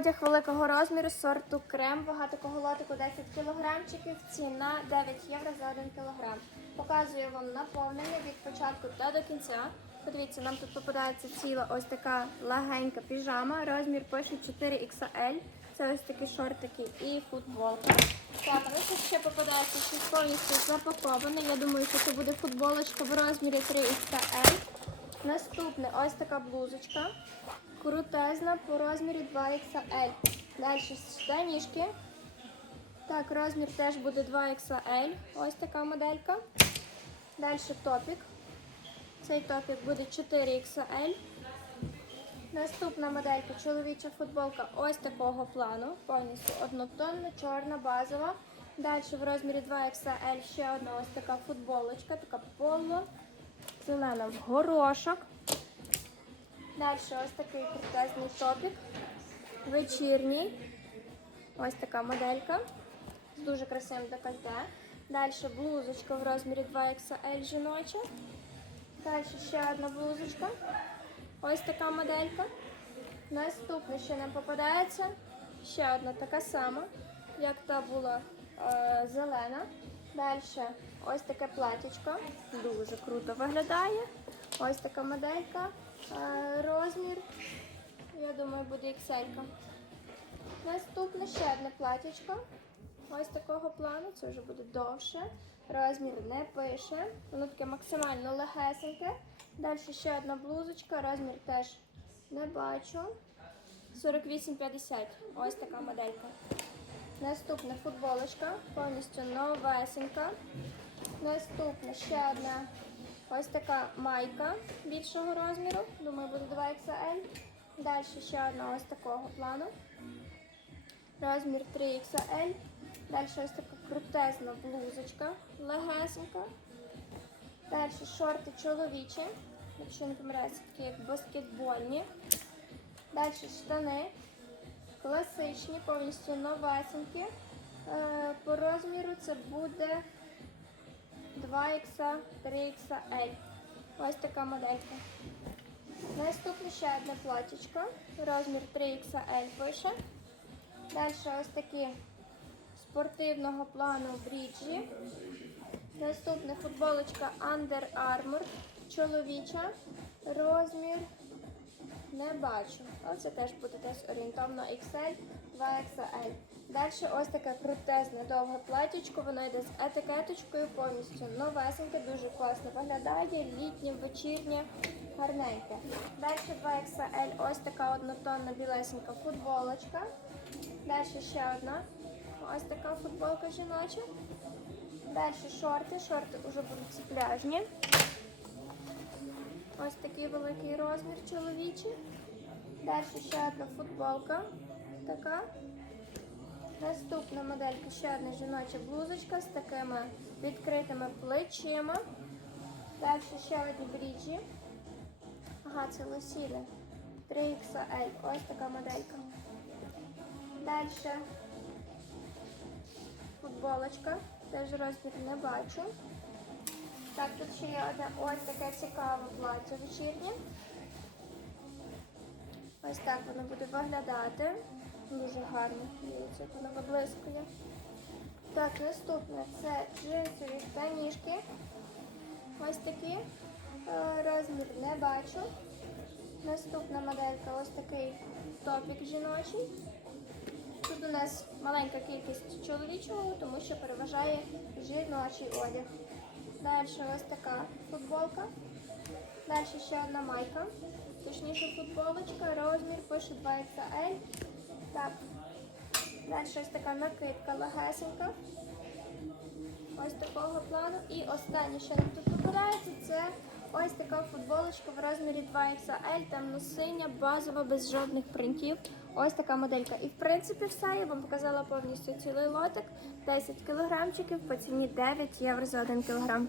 Одяг великого розміру, сорту крем, вага такого лотику 10 кілограмчиків, ціна 9 євро за 1 кілограм. Показую вам наповнення від початку та до кінця. Подивіться, нам тут попадається ціла ось така легенька піжама. Розмір пише 4XL. Це ось такі шортики і футболка. Так, а тут ще попадається щось повністю запаковане. Я думаю, що це буде футболочка в розмірі 3XL. Наступне ось така блузочка. Крутезна по розмірі 2XL. Далі штанішки. Так, розмір теж буде 2XL. Ось така моделька. Далі топік. Цей топік буде 4XL. Наступна моделька чоловіча футболка ось такого плану. Повністю однотонна, чорна, базова. Далі в розмірі 2XL ще одна ось така футболочка, така поло. Зелена в горошок. Далі ось такий крутезний топік. Вечірній. Ось така моделька. З дуже красивим декольте. Далі блузочка в розмірі 2XL жіноча. Далі ще одна блузочка. Ось така моделька. Наступне, що нам попадається, ще одна така сама, як та була е, зелена. Далі ось таке платічко. Дуже круто виглядає. Ось така моделька. Е, думаю, буде XL. Наступне ще одне платічко. Ось такого плану, це вже буде довше. Розмір не пише. Воно таке максимально легесеньке. Далі ще одна блузочка, розмір теж не бачу. 48,50. Ось така моделька. Наступна футболочка, повністю новесенька. Наступна ще одна ось така майка більшого розміру. Думаю, буде 2XL. Далі ще одна ось такого плану. Розмір 3XL. Далі ось така крутезна блузочка, легесенька. Далі шорти чоловічі, якщо не помиляюся, такі як баскетбольні. Далі штани класичні, повністю новесенькі. Е, По розміру це буде 2X, 3XL. Ось така моделька. Наступне ще одне платічко. Розмір 3XL пише. Далі ось такі спортивного плану бріджі. Наступне футболочка Under Armour. Чоловіча. Розмір не бачу. Оце теж буде десь орієнтовно XL, 2XL. Далі ось таке крутезне довге платічко, воно йде з етикеточкою, повністю новесеньке, дуже класно виглядає, літнє, вечірнє, гарненьке. Далі 2XL, ось така однотонна білесенька футболочка. Далі ще одна. Ось така футболка жіноча. Далі шорти. Шорти вже будуть пляжні. Ось такий великий розмір чоловічий. Далі ще одна футболка. Така. Наступна моделька ще одна жіноча блузочка з такими відкритими плечима. Далі ще одні бріджі. Ага, це лосіни. 3XL. Ось така моделька. Далі футболочка. Теж розмір не бачу. Так, тут ще є одне ось таке цікаве плаття вечірнє. Ось так воно буде виглядати. Дуже гарно. Як воно виблискує. Так, наступне це джинсові штанішки. Ось такі. Е, Розмір не бачу. Наступна моделька ось такий топік жіночий. Тут у нас маленька кількість чоловічого, тому що переважає жіночий одяг. Далі ось така футболка. Далі ще одна майка. Точніше футболочка, розмір пише 2XL. Так. Далі ось така накидка легесенька. Ось такого плану. І останнє, що нам тут попадається, це ось така футболочка в розмірі 2XL, темно-синя, базова, без жодних принтів. Ось така моделька. І в принципі все. Я вам показала повністю цілий лотик. 10 кілограмчиків по ціні 9 євро за 1 кілограм.